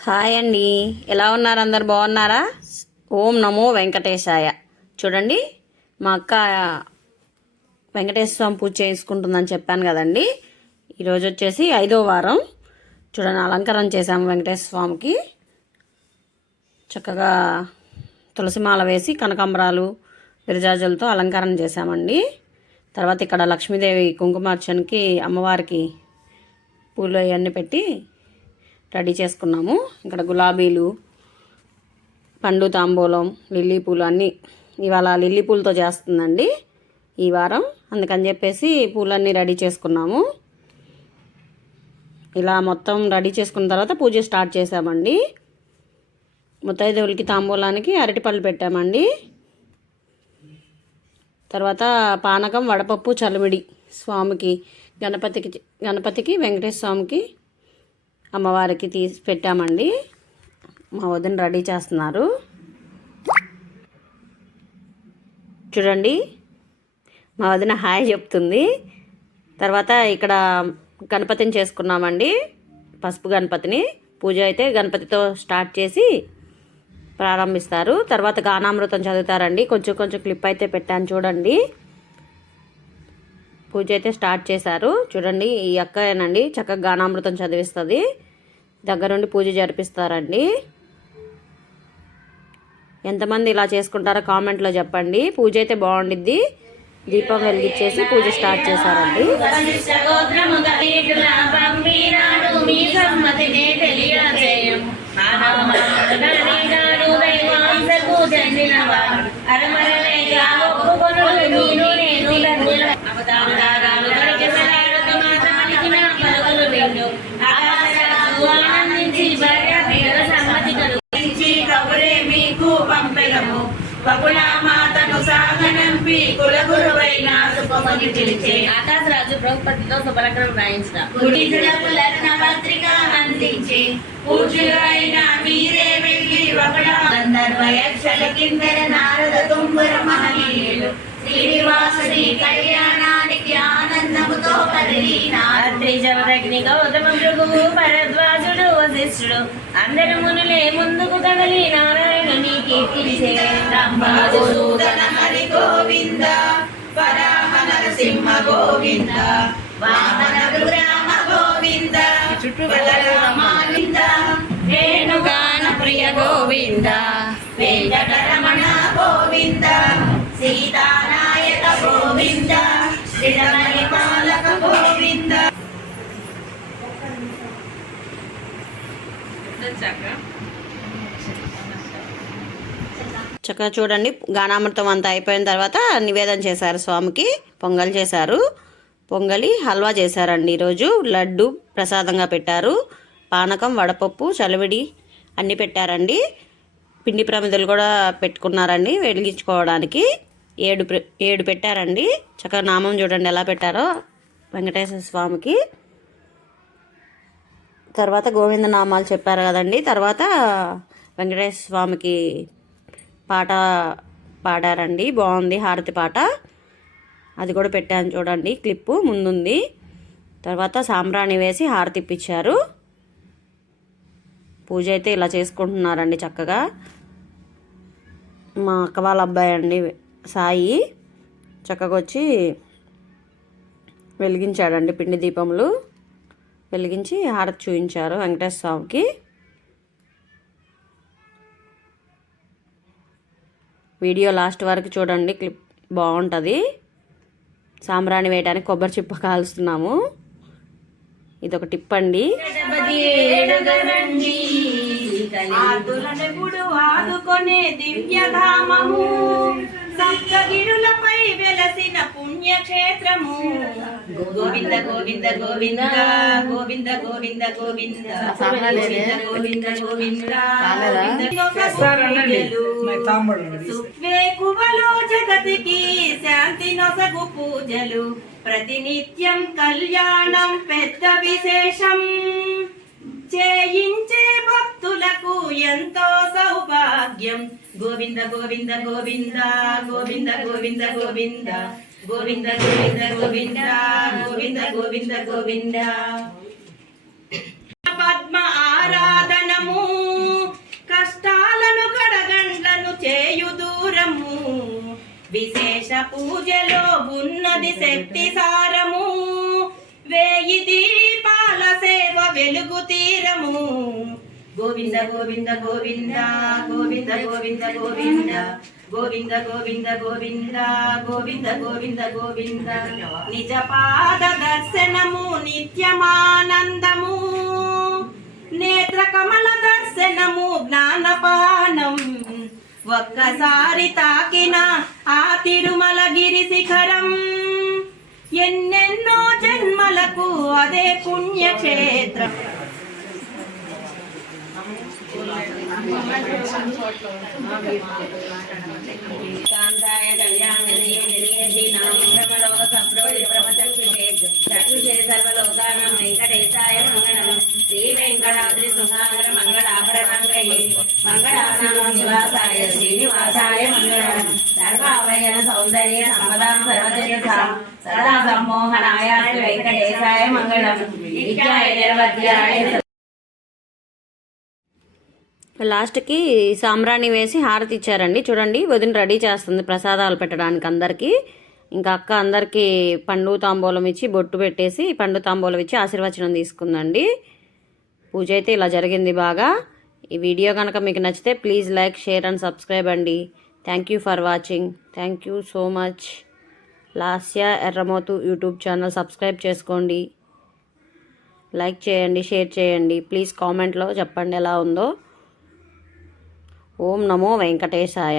Hi అండి. ఎలా ఉన్నారు? అందరు బాగున్నారా? ఓం నమో వెంకటేశాయ. చూడండి మా అక్క వెంకటేశ్వర స్వామి పూజ చేసుకుంటుందని చెప్పాను కదండి. ఈరోజు వచ్చేసి ఐదో వారం. చూడండి అలంకరణ చేశాము వెంకటేశ్వర స్వామికి. చక్కగా తులసిమాల వేసి కనకాంబరాలు విరజాజులతో అలంకరణ చేశామండి. తర్వాత ఇక్కడ లక్ష్మీదేవి కుంకుమార్చనకి అమ్మవారికి పూలు అవన్నీ పెట్టి రెడీ చేసుకున్నాము. ఇక్కడ గులాబీలు పండు తాంబూలం లిల్లీ పూలు అన్నీ ఇవాళ లిల్లీ పూలతో చేస్తుందండి ఈ వారం. అందుకని చెప్పేసి పూలన్నీ రెడీ చేసుకున్నాము. ఇలా మొత్తం రెడీ చేసుకున్న తర్వాత పూజ స్టార్ట్ చేసామండి ముత్తైదేవులకి తాంబూలానికి అరటిపళ్ళు పెట్టామండి. తర్వాత పానకం వడపప్పు చలిమిడి స్వామికి గణపతికి గణపతికి వెంకటేశ్వర స్వామికి అమ్మవారికి తీసి పెట్టామండి. మా వదిన రెడీ చేస్తున్నారు. చూడండి మా వదిన హాయ్ చెప్తుంది. తర్వాత ఇక్కడ గణపతిని చేసుకున్నామండి పసుపు గణపతిని. పూజ అయితే గణపతితో స్టార్ట్ చేసి ప్రారంభిస్తారు. తర్వాత గానామృతం చదువుతారండి. కొంచెం కొంచెం క్లిప్ అయితే పెట్టాను చూడండి. పూజ అయితే స్టార్ట్ చేశారు. చూడండి ఈ అక్కయేనండి చక్కగా గానామృతం చదివిస్తుంది. దగ్గరుండి పూజ జరిపిస్తారండి. ఎంతమంది ఇలా చేసుకుంటారో కామెంట్లో చెప్పండి. పూజ అయితే బాగుండిద్ది. దీపం వెలిగించేసి పూజ స్టార్ట్ చేశారండి. అరమరల బకుళామాతను సాగనంపి కళ్యాణానికి ఆనంద ఆనందముతో కదిలినారు త్రిజవదగ్ని గౌతమ భృగు భరద్వాజుడు వశిష్ఠుడు అందరు మునులే ముందుకు కదలి నారాయణుని కీర్తించే మధుసూదన హరి గోవింద వరాహ నరసింహ గోవింద వామన రామ గోవింద రేణుగాన ప్రియ గోవింద వెంకటరమణ గోవింద సీతానాయక గోవింద పాలక గోవింద చక్కగా చూడండి గానామృతం అంతా అయిపోయిన తర్వాత నివేదన చేశారు స్వామికి పొంగల్ చేశారు. పొంగలి హల్వా చేశారండి ఈరోజు. లడ్డు ప్రసాదంగా పెట్టారు. పానకం వడపప్పు చలివిడి అన్నీ పెట్టారండి. పిండి ప్రమిదలు కూడా పెట్టుకున్నారండి వెలిగించుకోవడానికి. ఏడు ఏడు పెట్టారండి. చక్కగా నామం చూడండి ఎలా పెట్టారో. వెంకటేశ్వర స్వామికి. తర్వాత గోవింద నామాలు చెప్పారు కదండి. తర్వాత వెంకటేశ్వర స్వామికి పాట పాడారండి. బాగుంది హారతి పాట. అది కూడా పెట్టాను చూడండి. క్లిప్పు ముందుంది. తర్వాత సాంబ్రాణి వేసి హారతి ఇప్పించారు. పూజ అయితే ఇలా చేసుకుంటున్నారండి చక్కగా. మా అక్క వాళ్ళ అబ్బాయి అండి. సాయి చక్కగా వచ్చి వెలిగించాడండి పిండి దీపములు. వెలిగించి హారతి చూపించారు వెంకటేశ్వర స్వామికి వీడియో లాస్ట్ వరకు చూడండి క్లిప్ బాగుంటుంది. సాంబ్రాణి వేయడానికి కొబ్బరి చిప్ప కాలుస్తున్నాము. ఇది ఒక టిప్ అండి ఆదుకొనే దివ్యధామము. సప్తగిరులపై వెలసిన పుణ్యక్షేత్రము. గోవింద గోవింద గోవింద గోవింద గోవింద గోవింద గోవింద గోవింద గోవింద సువేకువలో జగతికి శాంతి నొసగు పూజలు. ప్రతినిత్యం కళ్యాణం పెద్ద విశేషం. చేయించే భక్తులకు ఎంతో భాగ్యం గోవింద గోవింద గోవింద గోవింద గోవింద గోవింద గోవింద గోవింద గోవింద గోవింద గోవింద గోవింద పద్మ ఆరాధనము కష్టాలను కడగండ్లను చేయు దూరము విశేష పూజలో ఉన్నది శక్తి సారము వేయి దీపాల సేవ వెలుగు తీరము. గోవింద గోవింద గోవింద గోవింద గోవింద గోవింద. గోవింద గోవింద గోవింద గోవింద గోవింద గోవింద. నిజ పాద దర్శనము నిత్యమానందము. నేత్ర కమల దర్శనము జ్ఞానపానం. ఒక్కసారి తాకిన ఆ తిరుమల గిరి శిఖరం. ఎన్నెన్నో జన్మలకు అదే పుణ్యక్షేత్రం. కాంతాయ కళ్యాణి నామలోక సంప్రోడి ప్రపంచే చక్షుషే సర్వలోకానం వెంకటేశాయ మంగళం శ్రీ వెంకటాద్రి సుధాకర మంగళాభరణంగయే మంగళానామం నివాసాయ శ్రీనివాసాయ మంగళం సర్వావయన సౌందర్య సమదాం సర్వజయసాం సదా సమ్మోహనాయ వెంకటేశాయ మంగళం విద్యాయ నిర్వద్యాయ లాస్ట్కి సాంబ్రాణి వేసి హారతి ఇచ్చారండి. చూడండి వదిన రెడీ చేస్తుంది ప్రసాదాలు పెట్టడానికి అందరికీ. ఇంకా అక్క అందరికీ పండు తాంబూలం ఇచ్చి బొట్టు పెట్టేసి పండు తాంబూలం ఇచ్చి ఆశీర్వచనం తీసుకుందండి. పూజ అయితే ఇలా జరిగింది బాగా. ఈ వీడియో కనుక మీకు నచ్చితే please like share and subscribe అండి. Thank you for watching. Thank you so much. Lasya Erramothu YouTube channel subscribe చేసుకోండి. లైక్ చేయండి షేర్ చేయండి. ప్లీజ్ కామెంట్లో చెప్పండి ఎలా ఉందో. ఓం నమో వెంకటేశాయ.